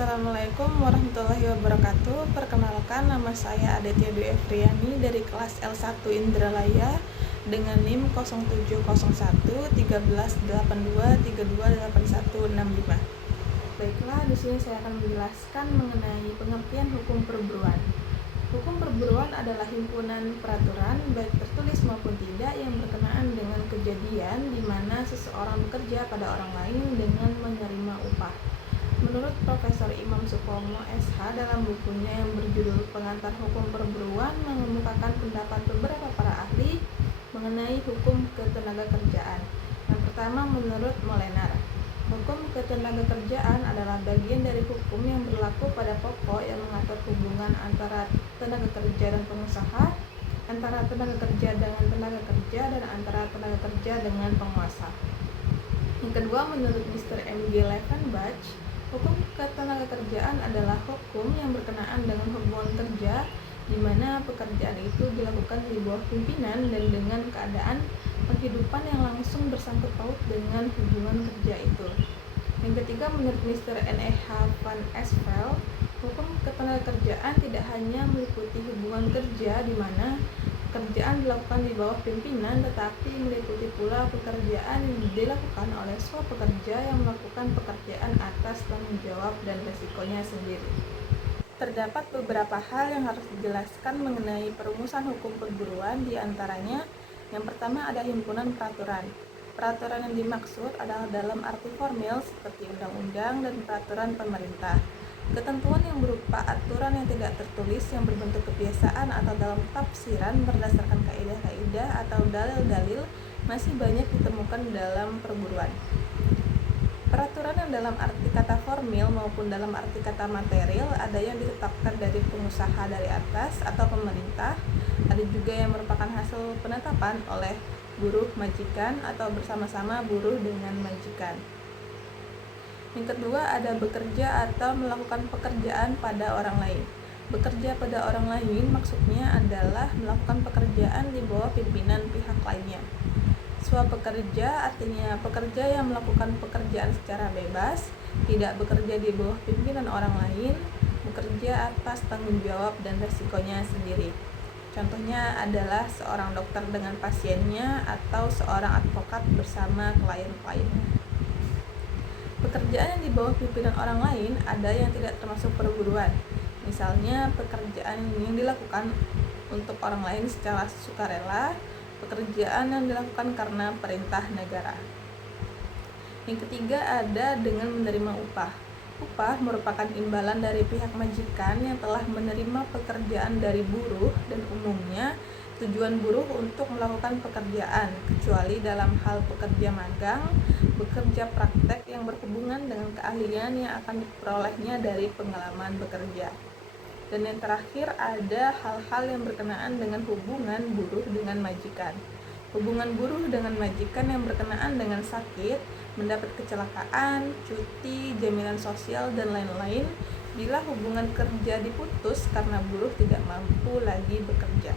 Assalamualaikum warahmatullahi wabarakatuh. Perkenalkan, nama saya Aditya Dwi Efriani dari kelas L1 Indralaya dengan NIM 0701 1382 328165. Baiklah, di sini saya akan menjelaskan mengenai pengertian hukum perburuan. Hukum perburuan adalah himpunan peraturan, baik tertulis maupun tidak, yang berkenaan dengan kejadian di mana seseorang bekerja pada orang lain dengan menerima upah. Menurut Profesor Imam Supomo SH dalam bukunya yang berjudul Pengantar Hukum Perburuan, mengemukakan pendapat beberapa para ahli mengenai hukum ketenagakerjaan. Yang pertama, menurut Molenar, hukum ketenagakerjaan adalah bagian dari hukum yang berlaku pada pokok yang mengatur hubungan antara tenaga kerja dan pengusaha, antara tenaga kerja dengan tenaga kerja, dan antara tenaga kerja dengan penguasa. Yang kedua, menurut Mr. M.G. Levenbach, hukum ketenagakerjaan adalah hukum yang berkenaan dengan hubungan kerja di mana pekerjaan itu dilakukan di bawah pimpinan dan dengan keadaan penghidupan yang langsung bersangkut paut dengan hubungan kerja itu. Yang ketiga, menurut Mr. N.E.H. van Esveld, hukum ketenagakerjaan tidak hanya meliputi hubungan kerja di mana pekerjaan dilakukan di bawah pimpinan, tetapi meliputi pula pekerjaan yang dilakukan oleh seorang pekerja yang melakukan pekerjaan atas tanggung jawab dan resikonya sendiri. Terdapat beberapa hal yang harus dijelaskan mengenai perumusan hukum perburuan, di antaranya yang pertama ada himpunan peraturan. Peraturan yang dimaksud adalah dalam arti formil seperti undang-undang dan peraturan pemerintah. Ketentuan yang berupa aturan yang tidak tertulis yang berbentuk kebiasaan atau dalam tafsiran berdasarkan kaidah-kaidah atau dalil-dalil masih banyak ditemukan dalam perburuan. Peraturan yang dalam arti kata formil maupun dalam arti kata material ada yang ditetapkan dari pengusaha dari atas atau pemerintah, ada juga yang merupakan hasil penetapan oleh buruh majikan atau bersama-sama buruh dengan majikan. Yang kedua, ada bekerja atau melakukan pekerjaan pada orang lain. Bekerja pada orang lain maksudnya adalah melakukan pekerjaan di bawah pimpinan pihak lainnya. Swapekerja artinya pekerja yang melakukan pekerjaan secara bebas, tidak bekerja di bawah pimpinan orang lain, bekerja atas tanggung jawab dan resikonya sendiri. Contohnya adalah seorang dokter dengan pasiennya atau seorang advokat bersama klien-kliennya. Pekerjaan yang di bawah pimpinan orang lain ada yang tidak termasuk perburuan. Misalnya pekerjaan yang dilakukan untuk orang lain secara sukarela, pekerjaan yang dilakukan karena perintah negara. Yang ketiga ada dengan menerima upah. Upah merupakan imbalan dari pihak majikan yang telah menerima pekerjaan dari buruh, dan umumnya tujuan buruh untuk melakukan pekerjaan, kecuali dalam hal pekerja magang, bekerja praktek yang berhubungan dengan keahlian yang akan diperolehnya dari pengalaman bekerja. Dan yang terakhir ada hal-hal yang berkenaan dengan hubungan buruh dengan majikan. Hubungan buruh dengan majikan yang berkenaan dengan sakit, mendapat kecelakaan, cuti, jaminan sosial, dan lain-lain bila hubungan kerja diputus karena buruh tidak mampu lagi bekerja.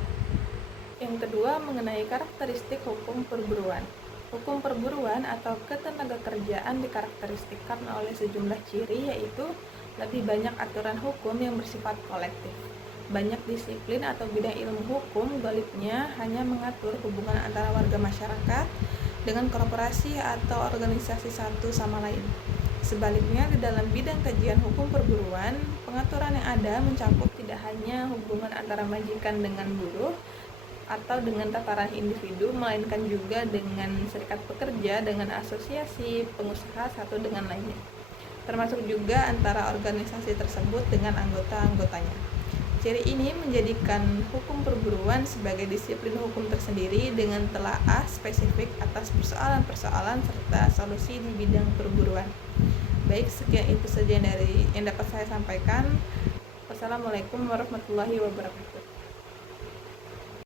Yang kedua, mengenai karakteristik hukum perburuan. Hukum perburuan atau ketenagakerjaan dikarakteristikkan oleh sejumlah ciri, yaitu lebih banyak aturan hukum yang bersifat kolektif. Banyak disiplin atau bidang ilmu hukum galibnya hanya mengatur hubungan antara warga masyarakat dengan korporasi atau organisasi satu sama lain. Sebaliknya, di dalam bidang kajian hukum perburuan, pengaturan yang ada mencakup tidak hanya hubungan antara majikan dengan buruh atau dengan tataran individu, melainkan juga dengan serikat pekerja, dengan asosiasi pengusaha satu dengan lainnya, termasuk juga antara organisasi tersebut dengan anggota-anggotanya. Ciri ini menjadikan hukum perburuan sebagai disiplin hukum tersendiri dengan telaah spesifik atas persoalan-persoalan serta solusi di bidang perburuan. Baik, sekian itu saja yang dapat saya sampaikan. Wassalamualaikum warahmatullahi wabarakatuh.